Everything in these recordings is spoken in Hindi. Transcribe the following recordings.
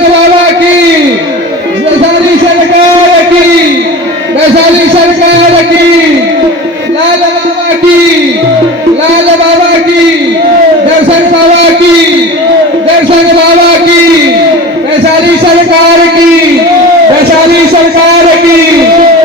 दर्शन बाबा की, वैशाली सरकार की, वैशाली सरकार की, लाल बाबा की, लाल बाबा की, दर्शन बाबा की, दर्शन बाबा की, वैशाली सरकार की, वैशाली सरकार की।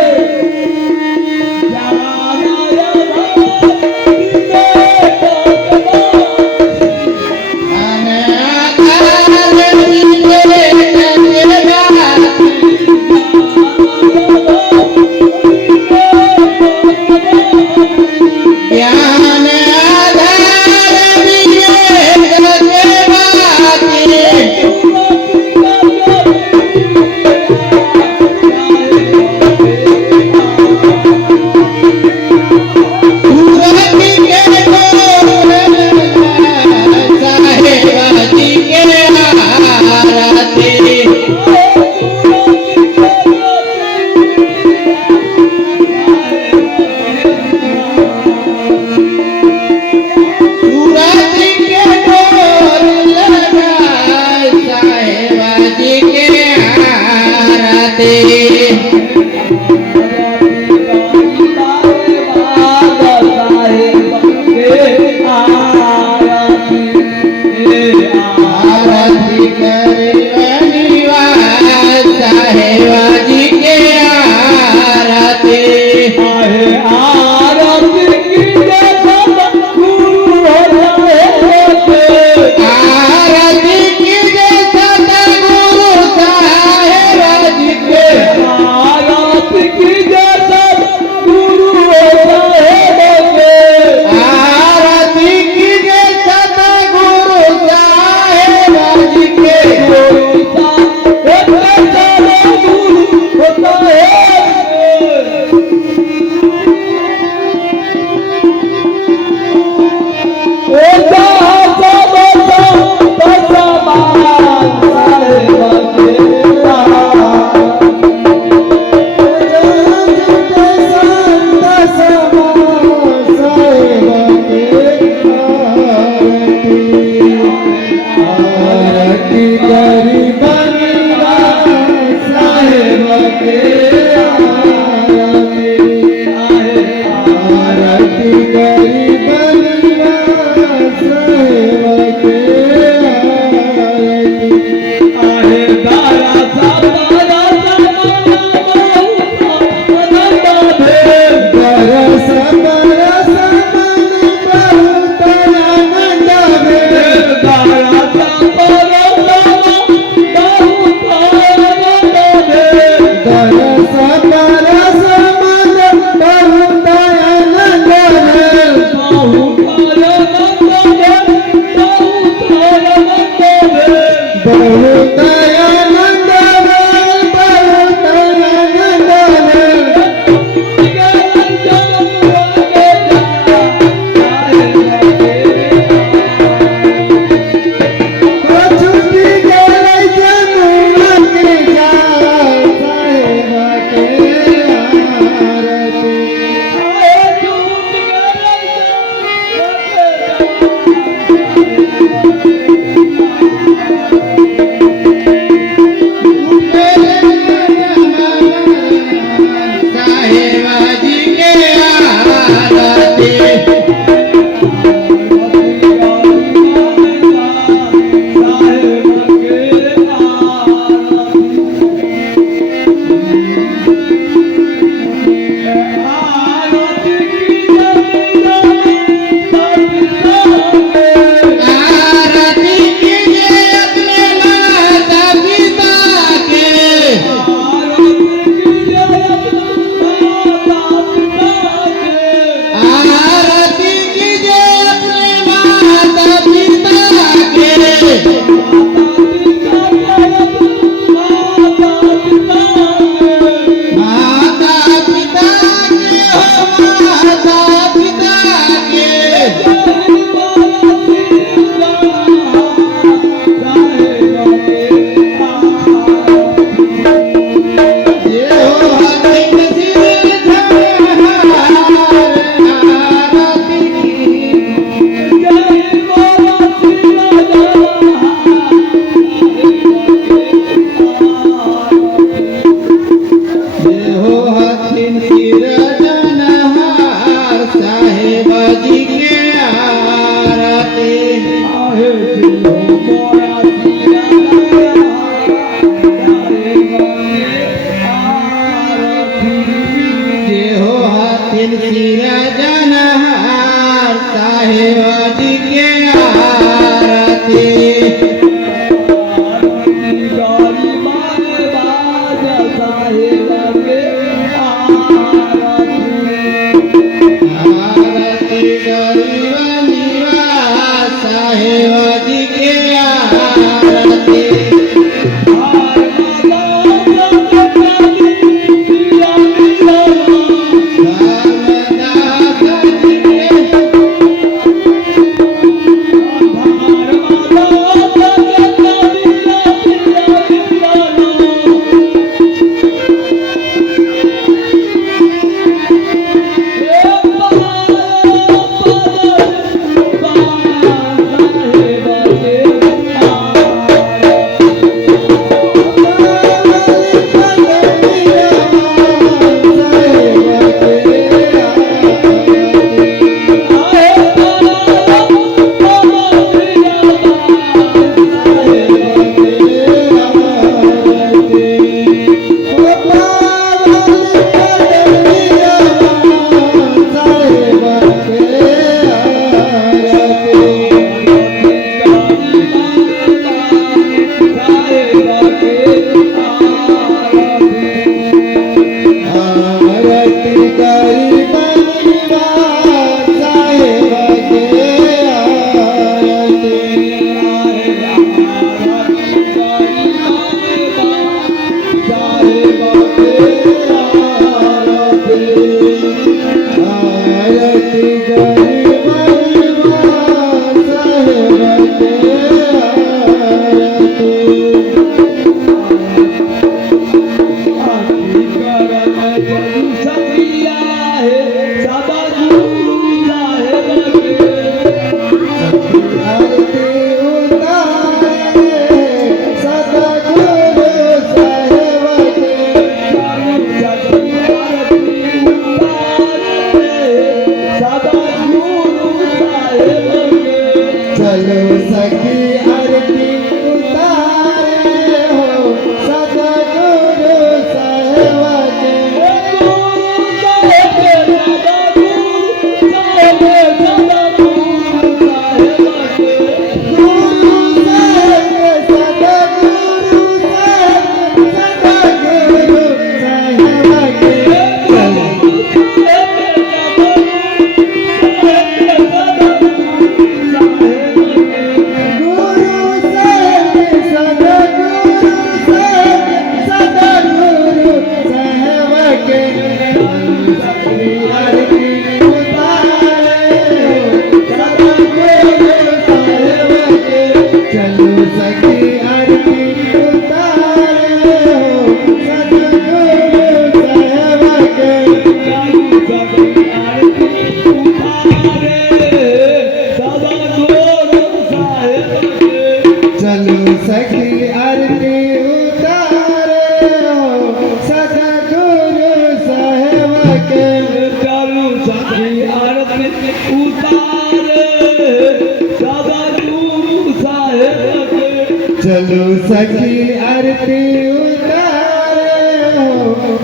सखी आरती उतारो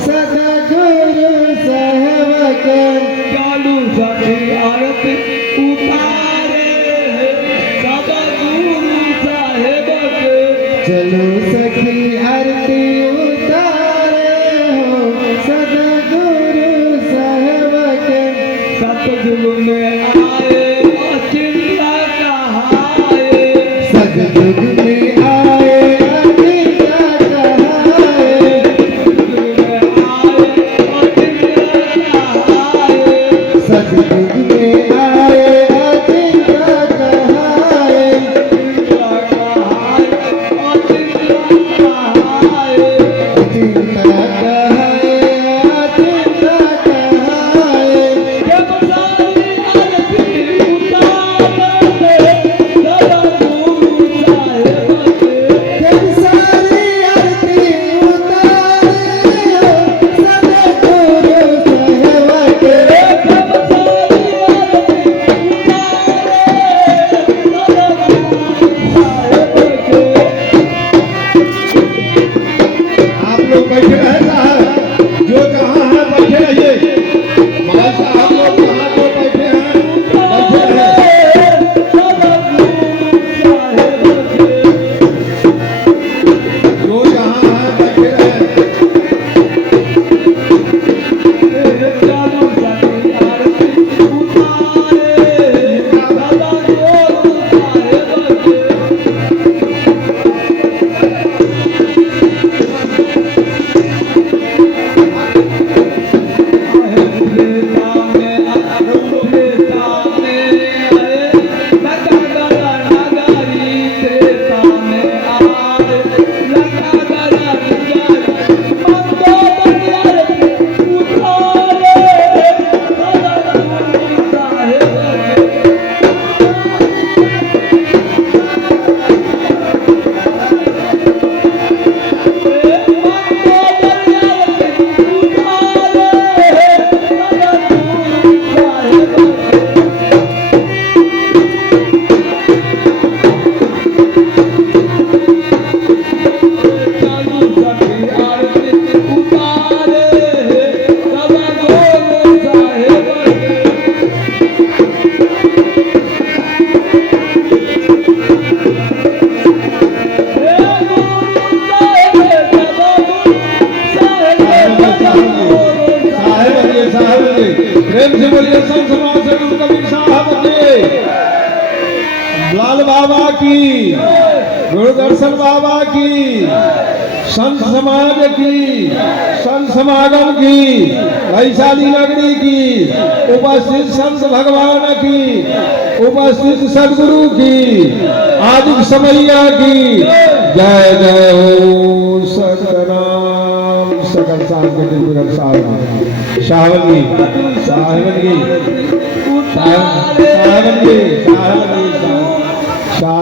सदगुरु साहेब चालू सखी आरती उतारे सदगुरु साहेब के चलो सखी आरती उतारे सदगुरु साहेब के सतयुग में आए अचिंता कहाए सतयुग में आए अचिंता कहाए सतयुग में आए अचिंता कहाए चिंता कहाए अचिंता कहाए जब सारी आरती उतारे सदगुरु साहेब के आप लोग बैठे रहे साहब जो जहाँ है बैठे रहिए मगर साहब लोग जहाँ जो बैठे हैं बैठे रहे जो जहाँ है बैठे रहे प्रेम से बोलिए संत समाज से गुरु कबीर साहब के लाल बाबा की गुरु दर्शन बाबा की संत समाज की संत समागम की वैशाली नगरी की उपस्थित संत भगवान की उपस्थित सदगुरु की आदि समैया की जय जय हो सतनाम सकल साहब साहब की साहब की साहब की साहब की